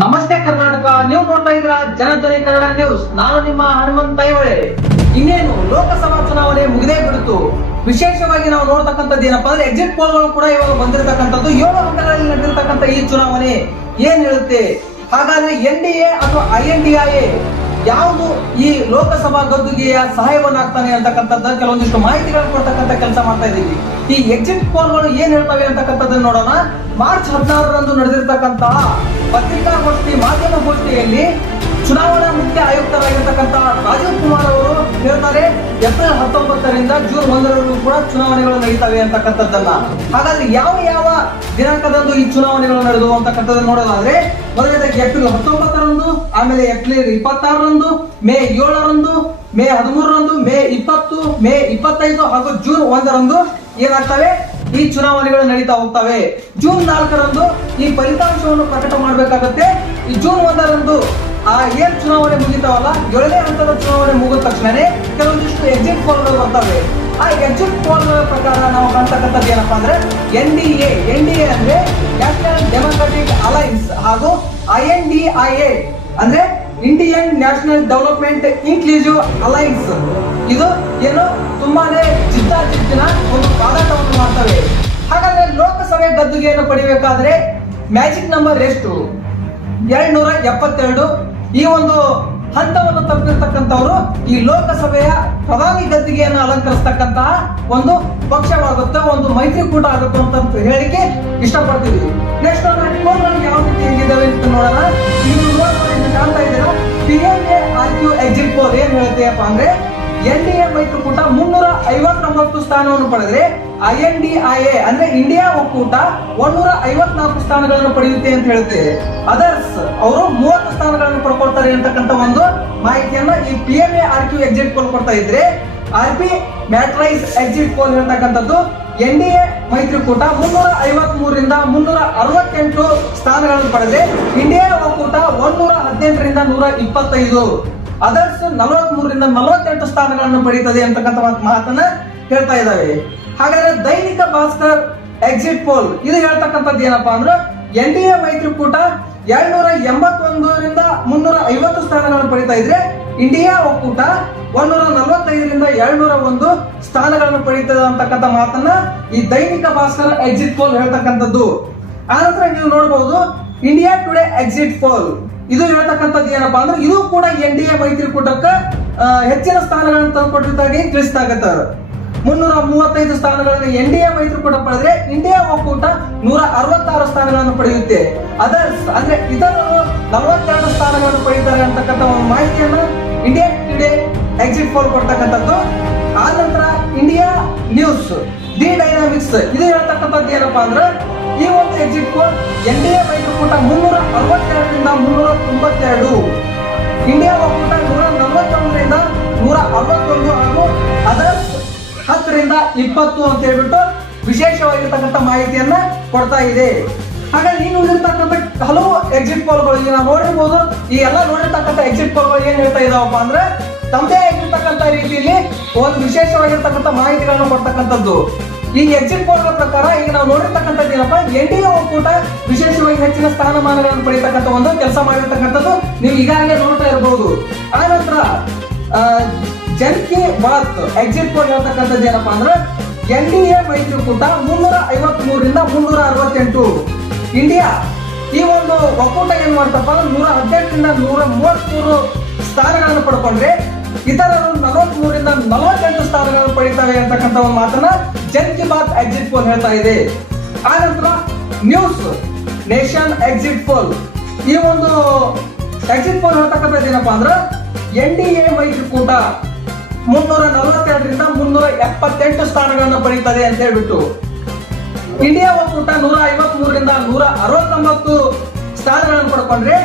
ನಮಸ್ತೆ ಕರ್ನಾಟಕ, ನೀವು ನೋಡ್ತಾ ಇದ್ರ ಜನಧ್ವನಿ ಕನ್ನಡ ನ್ಯೂಸ್ ನಾನು ನಿಮ್ಮ ಹನುಮಂತ ಐಹೊಳೆ. ಇನ್ನೇನು ಲೋಕಸಭಾ ಚುನಾವಣೆ ಮುಗಿದೇ ಬಿಡುತ್ತು ವಿಶೇಷವಾಗಿ ನಾವು ನೋಡ್ತಕ್ಕಂಥದ್ದು ಏನಪ್ಪಾ ಅಂದ್ರೆ ಎಕ್ಸಿಟ್ ಪೋಲ್ಗಳು ಕೂಡ ಇವಾಗ ಬಂದಿರತಕ್ಕಂಥದ್ದು. ಏಳು ಹಂತಗಳಲ್ಲಿ ನಡೆದಿರ್ತಕ್ಕಂಥ ಈ ಚುನಾವಣೆ ಏನ್ ಹೇಳುತ್ತೆ? ಹಾಗಾದ್ರೆ ಎನ್ ಡಿ ಎ ಅಥವಾ I N D I A ಯಾವುದು ಈ ಲೋಕಸಭಾ ಗದ್ದುಗೆಯ ಸಹಾಯವನ್ನಾಗ್ತಾನೆ ಅಂತಕ್ಕಂಥದ್ದು ಕೆಲವೊಂದಿಷ್ಟು ಮಾಹಿತಿಗಳನ್ನು ಕೊಡ್ತಕ್ಕಂಥ ಕೆಲಸ ಮಾಡ್ತಾ ಇದ್ದೀವಿ. ಈ ಎಕ್ಸಿಟ್ ಪೋಲ್ಗಳು ಏನ್ ಹೇಳ್ತವೆ ಅಂತಕ್ಕಂಥದ್ದನ್ನ ನೋಡೋಣ. ಮಾರ್ಚ್ ಹದಿನಾರರಂದು ನಡೆದಿರ್ತಕ್ಕಂತಹ ಪತ್ರಿಕಾಗೋಷ್ಠಿ ಮಾಧ್ಯಮಗೋಷ್ಠಿಯಲ್ಲಿ ಚುನಾವಣಾ ಮುಖ್ಯ ಆಯುಕ್ತರಾಗಿರ್ತಕ್ಕಂತಹ ರಾಜೀವ್ ಕುಮಾರ್ ಅವರು ಹೇಳ್ತಾರೆ, ಏಪ್ರಿಲ್ ಹತ್ತೊಂಬತ್ತರಿಂದ ಜೂನ್ ಒಂದರವರೆಗೂ ಕೂಡ ಚುನಾವಣೆಗಳು ನಡೀತವೆ ಅಂತಕ್ಕಂಥದ್ದನ್ನ. ಹಾಗಾದ್ರೆ ಯಾವ ಯಾವ ದಿನಾಂಕದಂದು ಈ ಚುನಾವಣೆಗಳು ನಡೆದು ಅಂತಕ್ಕಂಥದ್ದು ನೋಡೋದಾದ್ರೆ, ಮೊದಲನೇದಾಗಿ ಏಪ್ರಿಲ್ ಹತ್ತೊಂಬತ್ತರಂದು, ಆಮೇಲೆ ಏಪ್ರಿಲ್ ಇಪ್ಪತ್ತಾರರಂದು, ಮೇ ಏಳರಂದು, ಮೇ ಹದಿಮೂರರಂದು, ಮೇ ಇಪ್ಪತ್ತು, ಮೇ ಇಪ್ಪತ್ತೈದು ಹಾಗೂ ಜೂನ್ ಒಂದರಂದು ಏನಾಗ್ತವೆ? ಈ ಚುನಾವಣೆಗಳು ನಡೀತಾ ಹೋಗ್ತವೆ. ಜೂನ್ ನಾಲ್ಕರಂದು ಈ ಫಲಿತಾಂಶವನ್ನು ಪ್ರಕಟ ಮಾಡಬೇಕಾಗತ್ತೆ. ಈ ಜೂನ್ ಒಂದರಂದು ಆ ಏನ್ ಚುನಾವಣೆ ಮುಗಿತಾವಲ್ಲ, ಏಳನೇ ಹಂತದ ಚುನಾವಣೆ ಮುಗಿದ ತಕ್ಷಣನೇ ಕೆಲವೊಂದಿಷ್ಟು ಎಕ್ಸಿಟ್ ಪೋಲ್ಗಳು ಬರ್ತವೆ. ಆ ಎಕ್ಸಿಟ್ ಪೋಲ್ಗಳ ಪ್ರಕಾರ ನಾವು ಕಾಣ್ತಕ್ಕಂಥದ್ದು ಏನಪ್ಪಾ ಅಂದ್ರೆ N D A, N D A ಅಂದ್ರೆ ನ್ಯಾಷನಲ್ ಡೆಮೋಕ್ರಾಟಿಕ್ ಅಲೈನ್ಸ್ ಹಾಗೂ I N D I A ಅಂದ್ರೆ Indian national development inclusive alliance ಇದು ಏನು ತುಂಬಾನೇ ಜಿದ್ದಾಜಿದ್ದಿನ ಒಂದು ಲೋಕಸಭೆ ಗದ್ದುಗೆಯನ್ನು ಪಡಿಬೇಕಾದ್ರೆ ಮ್ಯಾಜಿಕ್ ನಂಬರ್ ಎಷ್ಟು? ಎರಡ್ನೂರ ಎಪ್ಪತ್ತೆರಡು. ಈ ಒಂದು ಹಂತವನ್ನು ತಪ್ಪಿರ್ತಕ್ಕಂಥವ್ರು ಈ ಲೋಕಸಭೆಯ ಪ್ರಧಾನಿ ಗದ್ದಿಗೆಯನ್ನು ಅಲಂಕರಿಸ್ತಕ್ಕಂತಹ ಒಂದು ಪಕ್ಷವಾಗುತ್ತೆ, ಒಂದು ಮೈತ್ರಿಕೂಟ ಆಗುತ್ತೆ ಅಂತ ಹೇಳಿಕೆ ಇಷ್ಟಪಡ್ತೀವಿ. ನೆಕ್ಸ್ಟ್ ಯಾವ ರೀತಿ ಹೆಂಗಿದಾವೆ ಅಂತ ನೋಡೋಣ. ಕಾಣ್ತಾ ಇದ್ದೀರಾ? P M A R Q exit poll ಏನ್ ಹೇಳ್ತೀಯಪ್ಪ ಅಂದ್ರೆ ಎನ್ ಡಿ ಎ ಮೈತ್ರಿಕೂಟ ಮುನ್ನೂರ ಐವತ್ತೊಂಬತ್ತು ಸ್ಥಾನವನ್ನು ಪಡೆದರೆ I N D I A ಅಂದ್ರೆ ಇಂಡಿಯಾ ಒಕ್ಕೂಟ ಒಂದೂರ ಐವತ್ನಾಲ್ಕು ಸ್ಥಾನಗಳನ್ನು ಪಡೆಯುತ್ತೆ ಅಂತ ಹೇಳುತ್ತೆ. ಅದರ್ಸ್ ಅವರು ಮೂವತ್ತು ಸ್ಥಾನಗಳನ್ನು ಪಡ್ಕೊಳ್ತಾರೆ ಅಂತಕ್ಕಂಥ ಒಂದು ಮಾಹಿತಿಯನ್ನ ಈ P M A R Q exit poll ಕೊಡ್ತಾ ಇದ್ರೆ R P matrize exit poll ಇರತಕ್ಕಂಥದ್ದು ಎನ್ ಡಿ ಎ ಮೈತ್ರಿಕೂಟ ಮುನ್ನೂರ ಐವತ್ ಮುನ್ನೂರ ಅರವತ್ತೆಂಟು ಸ್ಥಾನಗಳನ್ನು ಪಡೆದ್ರೆ ಇಂಡಿಯಾ ಒಕ್ಕೂಟ ಒಂದೂರ ಹದಿನೆಂಟರಿಂದ ನೂರ ಇಪ್ಪತ್ತೈದು. ಅದರ್ಸ್ ನಲವತ್ ಮೂರರಿಂದ ನಲವತ್ತೆಂಟು ಸ್ಥಾನಗಳನ್ನು ಪಡೀತದೆ ಅಂತಕ್ಕಂಥ ಮಾತ್- ಮಾತನ್ನ ಹೇಳ್ತಾ ಇದ್ದಾವೆ. ಹಾಗಾದ್ರೆ ದೈನಿಕ ಭಾಸ್ಕರ್ ಎಕ್ಸಿಟ್ ಪೋಲ್ ಇದು ಹೇಳ್ತಕ್ಕಂಥದ್ದು ಏನಪ್ಪಾ ಅಂದ್ರೆ ಎನ್ ಡಿ ಎ ಮೈತ್ರಿಕೂಟ ಎರಡ್ನೂರ ಎಂಬತ್ತೊಂದರಿಂದ ಮುನ್ನೂರ ಐವತ್ತು ಸ್ಥಾನಗಳನ್ನು ಪಡಿತಾ ಇದ್ರೆ ಇಂಡಿಯಾ ಒಕ್ಕೂಟ ಒಂದೂರ ನಲವತ್ತೈದರಿಂದ ಎರಡ್ನೂರ ಒಂದು ಸ್ಥಾನಗಳನ್ನು ಪಡೀತದೆ ಅಂತಕ್ಕಂಥ ಮಾತನ್ನ ಈ ದೈನಿಕ ಭಾಸ್ಕರ್ ಎಕ್ಸಿಟ್ ಪೋಲ್ ಹೇಳ್ತಕ್ಕಂಥದ್ದು. ಆನಂತರ ನೀವು ನೋಡಬಹುದು ಇಂಡಿಯಾ ಟುಡೇ ಎಕ್ಸಿಟ್ ಪೋಲ್ ಇದು ಹೇಳ್ತಕ್ಕಂಥದ್ದು ಏನಪ್ಪಾ ಅಂದ್ರೆ ಇದು ಕೂಡ ಎನ್ ಡಿ ಎ ಮೈತ್ರಿಕೂಟಕ್ಕೆ ಹೆಚ್ಚಿನ ಸ್ಥಾನಗಳನ್ನು ತಂದುಕೊಟ್ಟಿದ್ದಾಗಿ ಅವರು? ಮುನ್ನೂರ ಮೂವತ್ತೈದು ಸ್ಥಾನಗಳನ್ನು ಎನ್ ಡಿ ಎ ಮೈತ್ರಿಕೂಟ ಪಡೆದ್ರೆ ಇಂಡಿಯಾ ಒಕ್ಕೂಟ ನೂರ ಅರವತ್ತಾರು ಸ್ಥಾನಗಳನ್ನು ಪಡೆಯುತ್ತೆ. ಅದರ್ಸ್ ಅಂದ್ರೆ ಇತರರು ನಲವತ್ತೆರಡು ಸ್ಥಾನಗಳನ್ನು ಪಡೆಯುತ್ತಾರೆ ಅಂತಕ್ಕಂಥ ಒಂದು ಮಾಹಿತಿಯನ್ನು ಇಂಡಿಯಾ ಟುಡೇ ಎಕ್ಸಿಟ್ ಫೋಲ್ ಕೊಡ್ತಕ್ಕಂಥದ್ದು. ಆ ನಂತರ ಇಂಡಿಯಾ ನ್ಯೂಸ್, ದಿ ಡೈನಾಮಿಕ್ಸ್, ಇದು ಹೇಳ್ತಕ್ಕಂಥದ್ದು ಏನಪ್ಪಾ ಅಂದ್ರೆ ಈ ಒಂದು exit poll N D A ಮೈತ್ರಿಕೂಟ ಮುನ್ನೂರ ಅರವತ್ತೆರಡರಿಂದ ಮುನ್ನೂರ ತೊಂಬತ್ತೆರಡು ಇಂಡಿಯಾ ಒಕ್ಕೂಟ ನೂರ ನಲವತ್ತೊಂದರಿಂದ ನೂರ ಅರವತ್ತೊಂದು ಹಾಗೂ ಅದರ್ಸ್ ಹತ್ತರಿಂದ ಇಪ್ಪತ್ತು ಅಂತ ಹೇಳ್ಬಿಟ್ಟು ವಿಶೇಷವಾಗಿರ್ತಕ್ಕಂಥ ಮಾಹಿತಿಯನ್ನ ಕೊಡ್ತಾ ಇದೆ. ಹಾಗಾಗಿ ನೀನು ಇರ್ತಕ್ಕಂಥ ಹಲವು ಎಕ್ಸಿಟ್ ಪೋಲ್ಗಳಿಗೆ ನಾವು ನೋಡಿರ್ಬೋದು. ಈ ಎಲ್ಲ ನೋಡಿರ್ತಕ್ಕಂಥ ಎಕ್ಸಿಟ್ ಪೋಲ್ಗಳು ಏನು ಹೇಳ್ತಾ ಇದಾವಪ್ಪ ಅಂದ್ರೆ ತಮ್ಮದೇ ಆಗಿರ್ತಕ್ಕಂಥ ರೀತಿಯಲ್ಲಿ ಒಂದು ವಿಶೇಷವಾಗಿರ್ತಕ್ಕಂಥ ಮಾಹಿತಿಗಳನ್ನು ಕೊಡ್ತಕ್ಕಂಥದ್ದು. ಈ ಎಕ್ಸಿಟ್ ಪೋಲ್ ಪ್ರಕಾರ ಈಗ ನಾವು ನೋಡಿರ್ತಕ್ಕಂಥದ್ದು ಏನಪ್ಪ? ಎನ್ ಡಿ ಎ ಒಕ್ಕೂಟ ವಿಶೇಷವಾಗಿ ಹೆಚ್ಚಿನ ಸ್ಥಾನಮಾನಗಳನ್ನು ಪಡಿತಕ್ಕಂಥ ಒಂದು ಕೆಲಸ ಮಾಡಿರ್ತಕ್ಕಂಥದ್ದು ನೀವು ಈಗಾಗಲೇ ನೋಡ್ತಾ ಇರಬಹುದು ಆ ನಂತರ ಜನ್ ಮಾತ್ ಬಾತ್ ಎಕ್ಸಿಟ್ ಪೋಲ್ ಹೇಳ್ತಕ್ಕಂಥದ್ದು ಏನಪ್ಪಾ ಅಂದ್ರೆ, ಎನ್ ಡಿ ಎ ಮೈತ್ರಿಕೂಟ ಮುನ್ನೂರ ಐವತ್ ಮುನ್ನೂರ ಅರವತ್ತೆಂಟು ಇಂಡಿಯಾ, ಈ ಒಂದು ಒಕ್ಕೂಟ ಏನ್ ಮಾಡ್ತಪ್ಪ? ಅಂದ್ರೆ ನೂರ ಹದಿನೆಂಟರಿಂದ ನೂರ ಮೂವತ್ಮೂರು ಸ್ಥಾನಗಳನ್ನು ಪಡ್ಕೊಂಡ್ರೆ, ಇತರರು ನಲವತ್ಮೂರಿಂದ ನಲವತ್ತೆಂಟು ಸ್ಥಾನಗಳನ್ನು ಪಡೀತಾರೆ ಅಂತಕ್ಕಂಥ ಒಂದು ಮಾತನ್ನ ಜನ್ ಬಾತ್ ಎಕ್ಸಿಟ್ ಪೋಲ್ ಹೇಳ್ತಾ ಇದೆ. ಆ ನಂತರ ನ್ಯೂಸ್ ನೇಷನ್ ಎಕ್ಸಿಟ್ ಪೋಲ್ ಈ ಒಂದು ಎಕ್ಸಿಟ್ ಪೋಲ್ ಹೇಳ್ತಕ್ಕಂಥದ್ದು ಏನಪ್ಪಾ ಅಂದ್ರೆ ಎನ್ ಡಿ ಎ ಮೈತ್ರಿಕೂಟ ಮುನ್ನೂರ ನಲವತ್ತೆರಡರಿಂದ ಮುನ್ನೂರ ಎಪ್ಪತ್ತೆಂಟು ಸ್ಥಾನಗಳನ್ನು ಪಡೀತದೆ ಅಂತ ಹೇಳ್ಬಿಟ್ಟು ಇಂಡಿಯಾ ಒಕ್ಕೂಟ ನೂರ ಐವತ್ ಮೂರರಿಂದ ನೂರ ಅರವತ್ತೊಂಬತ್ತು ಸ್ಥಾನಗಳನ್ನು ಪಡ್ಕೊಂಡ್ರೆ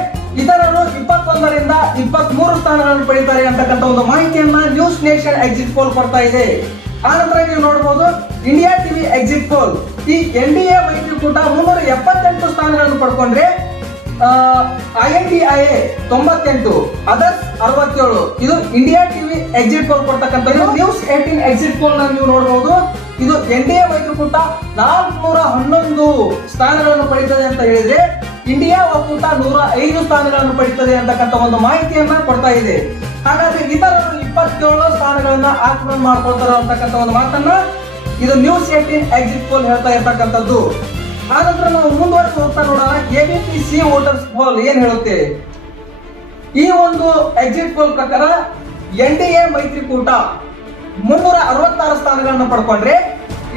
ಇತರರು ಇಪ್ಪತ್ತೊಂದರಿಂದ ಇಪ್ಪತ್ತ್ ಮೂರು ಸ್ಥಾನಗಳನ್ನು ಪಡೀತಾರೆ ಅಂತಕ್ಕಂಥ ಒಂದು ಮಾಹಿತಿಯನ್ನ ನ್ಯೂಸ್ ನೇಷನ್ ಎಕ್ಸಿಟ್ ಪೋಲ್ ಕೊಡ್ತಾ ಇದೆ. ಆ ನಂತರ ನೀವು ನೋಡಬಹುದು ಇಂಡಿಯಾ ಟಿವಿ ಎಕ್ಸಿಟ್ ಪೋಲ್ ಈ ಎನ್ ಡಿ ಎ ಮೈತ್ರಿಕೂಟ ಮುನ್ನೂರ ಎಪ್ಪತ್ತೆಂಟು ಸ್ಥಾನಗಳನ್ನು ಪಡ್ಕೊಂಡ್ರೆ I N D I A ತೊಂಬತ್ತೆಂಟು ಅದರ್ಸ್ ಅರವತ್ತೇಳು. ಇದು ಇಂಡಿಯಾ ಟಿವಿ ಎಕ್ಸಿಟ್ ಪೋಲ್ ಕೊಡ್ತಕ್ಕಂಥ ನ್ಯೂಸ್ ಏಟೀನ್ ಎಕ್ಸಿಟ್ ಪೋಲ್ ನೀವು ನೋಡಬಹುದು ಇದು ಎನ್ ಡಿ ಎ ಮೈತ್ರಿಕೂಟ ನಾಲ್ಕುನೂರ ಹನ್ನೊಂದು ಸ್ಥಾನಗಳನ್ನು ಪಡೀತದೆ ಅಂತ ಹೇಳಿದ್ರೆ ಇಂಡಿಯಾ ಒಕ್ಕೂಟ ನೂರ ಐದು ಸ್ಥಾನಗಳನ್ನು ಪಡೀತದೆ ಅಂತಕ್ಕಂಥ ಒಂದು ಮಾಹಿತಿಯನ್ನ ಕೊಡ್ತಾ ಇದೆ. ಹಾಗಾದ್ರೆ ಇತರರು ಇಪ್ಪತ್ತೇಳು ಸ್ಥಾನಗಳನ್ನ ಆಕ್ರಮಣ ಮಾಡ್ಕೊಳ್ತಾರೆ ಅಂತಕ್ಕಂಥ ಒಂದು ಮಾತನ್ನ ಇದು ನ್ಯೂಸ್ ಏಟೀನ್ ಎಕ್ಸಿಟ್ ಪೋಲ್ ಹೇಳ್ತಾ ಇರ್ತಕ್ಕಂಥದ್ದು. ಆನಂತರ ನಾವು ಮುಂದುವರೆದು ಹೋಗ್ತಾ ನೋಡೋಣ. ಎಬಿಪಿ ಸಿ ವೋಟರ್ಸ್ ಪೋಲ್ ಏನ್ ಹೇಳುತ್ತೆ? ಈ ಒಂದು ಎಕ್ಸಿಟ್ ಪೋಲ್ ಪ್ರಕಾರ ಎನ್ ಡಿ ಎ ಮೈತ್ರಿಕೂಟ ಮುನ್ನೂರ ಅರವತ್ತಾರು ಸ್ಥಾನಗಳನ್ನು ಪಡ್ಕೊಂಡ್ರೆ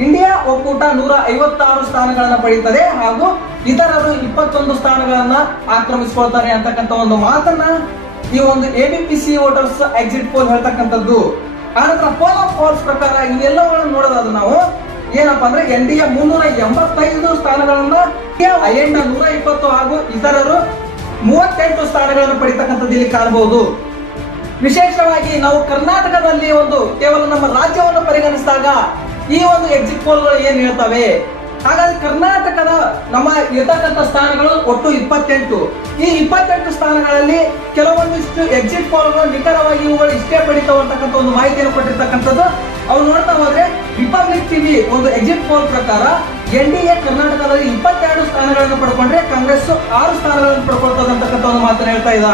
ಇಂಡಿಯಾ ಒಕ್ಕೂಟ ನೂರ ಐವತ್ತಾರು ಸ್ಥಾನಗಳನ್ನು ಪಡೀತದೆ ಹಾಗೂ ಇತರರು ಇಪ್ಪತ್ತೊಂದು ಸ್ಥಾನಗಳನ್ನ ಆಕ್ರಮಿಸಿಕೊಳ್ತಾರೆ ಅಂತಕ್ಕಂಥ ಒಂದು ಮಾತನ್ನ ಈ ಒಂದು A B P C voters exit poll ಹೇಳ್ತಕ್ಕಂಥದ್ದು. ಆನಂತರ ಪೋಲ್ ಆಫ್ ಪೋಲ್ಸ್ ಪ್ರಕಾರ ಇವೆಲ್ಲವನ್ನು ನೋಡೋದಾದ ನಾವು ಏನಪ್ಪಾ ಅಂದ್ರೆ ಎನ್ ಡಿ ಎ ಮುನ್ನೂರ ಎಂಬತ್ತೈದು ಸ್ಥಾನಗಳನ್ನ ನೂರ ಇಪ್ಪತ್ತು ಹಾಗೂ ಇತರರು ಮೂವತ್ತೆಂಟು ಸ್ಥಾನಗಳನ್ನು ಪಡಿತಕ್ಕಂಥದ್ದು ಇಲ್ಲಿ ಕಾಣಬಹುದು ವಿಶೇಷವಾಗಿ ನಾವು ಕರ್ನಾಟಕದಲ್ಲಿ ಒಂದು ಕೇವಲ ನಮ್ಮ ರಾಜ್ಯವನ್ನು ಪರಿಗಣಿಸಿದಾಗ ಈ ಒಂದು ಎಕ್ಸಿಟ್ ಪೋಲ್ಗಳು ಏನ್ ಹೇಳ್ತವೆ? ಹಾಗಾದ್ರೆ ಕರ್ನಾಟಕದ ನಮ್ಮ ಇರತಕ್ಕಂಥ ಸ್ಥಾನಗಳು ಒಟ್ಟು ಇಪ್ಪತ್ತೆಂಟು. ಈ ಇಪ್ಪತ್ತೆಂಟು ಸ್ಥಾನಗಳಲ್ಲಿ ಕೆಲವೊಂದಿಷ್ಟು ಎಕ್ಸಿಟ್ ಪೋಲ್ಗಳು ನಿಖರವಾಗಿ ಇವುಗಳು ಇಷ್ಟೇ ಅಂತಕ್ಕಂಥ ಒಂದು ಮಾಹಿತಿಯನ್ನು ಕೊಟ್ಟಿರ್ತಕ್ಕಂಥದ್ದು. ಅವ್ರು ನೋಡ್ತಾ ಹೋದ್ರೆ ರಿಪಬ್ಲಿಕ್ ಟಿವಿ ಒಂದು ಎಕ್ಸಿಟ್ ಪೋಲ್ ಪ್ರಕಾರ ಎನ್ ಡಿ ಎ ಕರ್ನಾಟಕದಲ್ಲಿ ಇಪ್ಪತ್ತೆರಡು ಸ್ಥಾನಗಳನ್ನು ಪಡ್ಕೊಂಡ್ರೆ ಕಾಂಗ್ರೆಸ್ ಆರು ಸ್ಥಾನಗಳನ್ನು ಪಡ್ಕೊಳ್ತದೆ ಅಂತಕ್ಕಂಥ ಒಂದು ಮಾತನ್ನು ಹೇಳ್ತಾ ಇದ್ದ.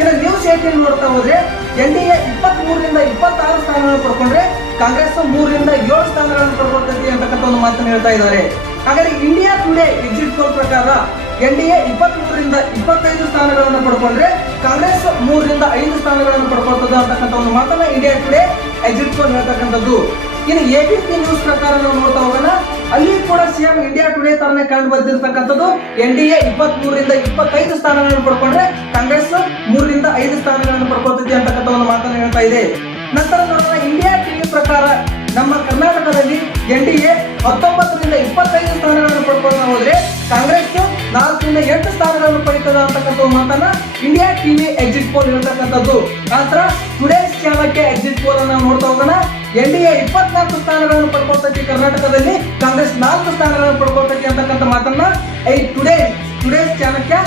ಇನ್ನು ನ್ಯೂಸ್ ಏಟೀನ್ ನೋಡ್ತಾ ಹೋದ್ರೆ ಎನ್ ಡಿ ಎ ಇಪ್ಪತ್ತ್ ಮೂರರಿಂದ ಇಪ್ಪತ್ತಾರು ಸ್ಥಾನಗಳನ್ನು ಪಡ್ಕೊಂಡ್ರೆ ಕಾಂಗ್ರೆಸ್ ಮೂರರಿಂದ ಏಳು ಸ್ಥಾನಗಳನ್ನು ಪಡ್ಕೊಳ್ತೈತಿ ಅಂತಕ್ಕಂಥ ಒಂದು ಮಾತನ್ನು ಹೇಳ್ತಾ ಇದ್ದಾರೆ. ಹಾಗಾದ್ರೆ ಇಂಡಿಯಾ ಟುಡೇ ಎಕ್ಸಿಟ್ ಪೋಲ್ ಪ್ರಕಾರ ಎನ್ ಡಿ ಎ ಇಪ್ಪತ್ಮೂರರಿಂದ ಇಪ್ಪತ್ತೈದು ಸ್ಥಾನಗಳನ್ನು ಪಡ್ಕೊಂಡ್ರೆ ಕಾಂಗ್ರೆಸ್ ಮೂರರಿಂದ ಐದು ಸ್ಥಾನಗಳನ್ನು ಪಡ್ಕೊಳ್ತದೆ ಅಂತಕ್ಕಂಥ ಒಂದು ಮಾತನ್ನ ಇಂಡಿಯಾ ಟುಡೇ ಎಕ್ಸಿಟ್ ಪೋಲ್ ಹೇಳ್ತಕ್ಕಂಥದ್ದು. ಇನ್ನು ಎಬಿಪಿ ನ್ಯೂಸ್ ಪ್ರಕಾರ ನಾವು ನೋಡ್ತಾ ಹೋಗೋಣ. ಅಲ್ಲಿ ಕೂಡ ಸಿಎಂ ಇಂಡಿಯಾ ಟುಡೇ ತರನೇ ಕಂಡು ಬಂದಿರತಕ್ಕಂಥದ್ದು. ಎನ್ ಡಿ ಎ ಇಪ್ಪತ್ತ್ ಇಪ್ಪತ್ತೈದು ಸ್ಥಾನಗಳನ್ನು ಪಡ್ಕೊಂಡ್ರೆ ಕಾಂಗ್ರೆಸ್ ಮೂರರಿಂದ ಐದು ಸ್ಥಾನಗಳನ್ನು ಪಡ್ಕೊಳ್ತಿದೆ ಅಂತಕ್ಕಂಥ ಒಂದು ಮಾತನ್ನು ಹೇಳ್ತಾ ಇದೆ. ನಂತರ ನೋಡೋಣ ಇಂಡಿಯಾ ಟಿವಿ ಪ್ರಕಾರ ನಮ್ಮ ಕರ್ನಾಟಕದಲ್ಲಿ ಎನ್ ಡಿ ಎ ಹತ್ತೊಂಬತ್ತರಿಂದ ಇಪ್ಪತ್ತೈದು ಸ್ಥಾನಗಳನ್ನು ಪಡ್ಕೊಂಡು ಹೋದ್ರೆ ಕಾಂಗ್ರೆಸ್ ನಾಲ್ಕರಿಂದ ಎಂಟು ಸ್ಥಾನಗಳನ್ನು ಪಡಿತದ ಅಂತಕ್ಕಂಥ ಮಾತನ್ನ ಇಂಡಿಯಾ ಟಿವಿ ಎಕ್ಸಿಟ್ ಪೋಲ್ ಹೇಳ್ತಕ್ಕಂಥದ್ದು. ನಂತರ ಟುಡೇಸ್ ಚಾನಲ್ಗೆ ಎಕ್ಸಿಟ್ ಪೋಲ್ ಅನ್ನ ನೋಡ್ತಾ ಹೋಗೋಣ. ಎನ್ ಡಿ ಎ ಇಪ್ಪತ್ನಾಲ್ಕು ಸ್ಥಾನಗಳನ್ನು ಪಡ್ಕೊಳ್ತೈತಿ ಕರ್ನಾಟಕದಲ್ಲಿ, ಕಾಂಗ್ರೆಸ್ ನಾಲ್ಕು ಸ್ಥಾನಗಳನ್ನು ಪಡ್ಕೊಳ್ತೈತಿ ಅಂತಕ್ಕಂಥ ಮಾತನ್ನ ಐ ಟುಡೇ ಟುಡೇಸ್ ಚಾನಲ್ಗೆ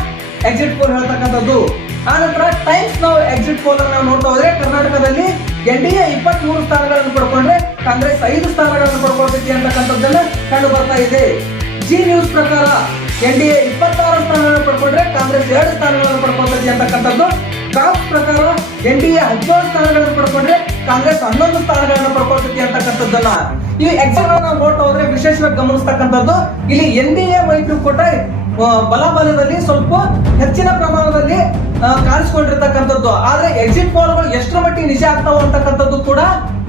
ಎಕ್ಸಿಟ್ ಪೋಲ್ ಹೇಳ್ತಕ್ಕಂಥದ್ದು. ಆನಂತರ ಟೈಮ್ಸ್ ನಾವು ಎಕ್ಸಿಟ್ ಪೋಲ್ ಅನ್ನು ನೋಡ್ತಾ ಹೋದ್ರೆ ಕರ್ನಾಟಕದಲ್ಲಿ ಎನ್ ಡಿ ಎ ಇಪ್ಪತ್ತ್ ಮೂರು ಸ್ಥಾನಗಳನ್ನು ಪಡ್ಕೊಂಡ್ರೆ ಕಾಂಗ್ರೆಸ್ ಐದು ಸ್ಥಾನಗಳನ್ನು ಪಡ್ಕೊಳ್ತೈತಿ ಅಂತಕ್ಕಂಥದ್ದನ್ನ ಕಂಡು ಬರ್ತಾ ಇದೆ. ಜಿ ನ್ಯೂಸ್ ಪ್ರಕಾರ ಎನ್ ಡಿ ಎ ಇಪ್ಪತ್ತಾರು ಸ್ಥಾನಗಳನ್ನು ಪಡ್ಕೊಂಡ್ರೆ ಕಾಂಗ್ರೆಸ್ ಎರಡು ಸ್ಥಾನಗಳನ್ನು ಪಡ್ಕೊಳ್ತೈತಿ ಅಂತಕ್ಕಂಥದ್ದು. ಕಾಂಗ್ರೆಸ್ ಪ್ರಕಾರ ಎನ್ ಡಿ ಎ ಹದಿನೇಳು ಸ್ಥಾನಗಳನ್ನು ಪಡ್ಕೊಂಡ್ರೆ ಕಾಂಗ್ರೆಸ್ ಹನ್ನೊಂದು ಸ್ಥಾನಗಳನ್ನು ಪಡ್ಕೊಳ್ತೈತಿ ಅಂತಕ್ಕಂಥದ್ದನ್ನ. ಈ ಎಕ್ಸಾಮ್ ನಾವು ನೋಡ್ತಾ ಹೋದ್ರೆ ವಿಶೇಷವಾಗಿ ಗಮನಿಸ್ತಕ್ಕಂಥದ್ದು, ಇಲ್ಲಿ ಎನ್ ಡಿ ಎ ಮೈತ್ರಿಕೂಟ ಬಲಬಲದಲ್ಲಿ ಸ್ವಲ್ಪ ಹೆಚ್ಚಿನ ಪ್ರಮಾಣದಲ್ಲಿ ಕಾಣಿಸಿಕೊಂಡಿರ್ತಕ್ಕಂಥದ್ದು. ಆದ್ರೆ ಎಕ್ಸಿಟ್ ಪೋಲ್ಗಳು ಎಷ್ಟರ ಮಟ್ಟಿಗೆ ನಿಜ ಆಗ್ತಾವ ಅಂತಕ್ಕಂಥದ್ದು ಕೂಡ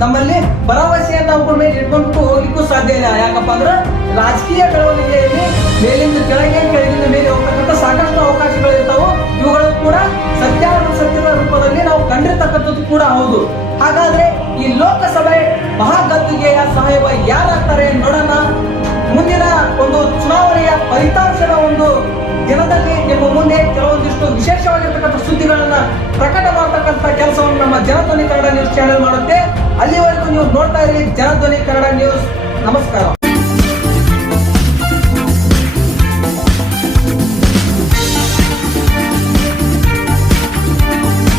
ನಮ್ಮಲ್ಲಿ ಭರವಸೆಯನ್ನ ಒಬ್ಬರ ಮೇಲೆ ಇಟ್ಕೊಂಡು ಹೋಗ್ಲಿಕ್ಕೂ ಸಾಧ್ಯ ಇಲ್ಲ. ಯಾಕಪ್ಪ ಅಂದ್ರೆ ರಾಜಕೀಯ ಬೆಳವಣಿಗೆಯಲ್ಲಿ ಮೇಲಿಂದ ಕೆಳಗೆ, ಕೆಳಗಿಂದ ಮೇಲೆ ಹೋಗ್ತಕ್ಕಂಥ ಸಾಕಷ್ಟು ಅವಕಾಶಗಳು ಇರ್ತಾವೆ. ಇವುಗಳು ಕೂಡ ಸತ್ಯ ಸತ್ಯದ ರೂಪದಲ್ಲಿ ನಾವು ಕಂಡಿರ್ತಕ್ಕಂಥದ್ದು ಕೂಡ ಹೌದು. ಹಾಗಾದ್ರೆ ಈ ಲೋಕಸಭೆ ಮಹಾಗದ್ದುಗೆಯ ಸಾಹೇಬ ಯಾರಾಗ್ತಾರೆ ನೋಡೋಣ. ಮುಂದಿನ ಒಂದು ಚುನಾವಣೆಯ ಫಲಿತಾಂಶದ ಒಂದು ದಿನದಲ್ಲಿ ನಿಮ್ಮ ಮುಂದೆ ಕೆಲವೊಂದಿಷ್ಟು ವಿಶೇಷವಾಗಿರ್ತಕ್ಕಂಥ ಸುದ್ದಿಗಳನ್ನ ಪ್ರಕಟ ಮಾಡತಕ್ಕಂಥ ಕೆಲಸವನ್ನು ನಮ್ಮ ಜನಧ್ವನಿ ಕನ್ನಡ ನ್ಯೂಸ್ ಚಾನೆಲ್ ಮಾಡುತ್ತೆ. ಅಲ್ಲಿವರೆಗೂ ನೀವು ನೋಡ್ತಾ ಇರಿ ಜನಧ್ವನಿ ಕನ್ನಡ ನ್ಯೂಸ್. ನಮಸ್ಕಾರ.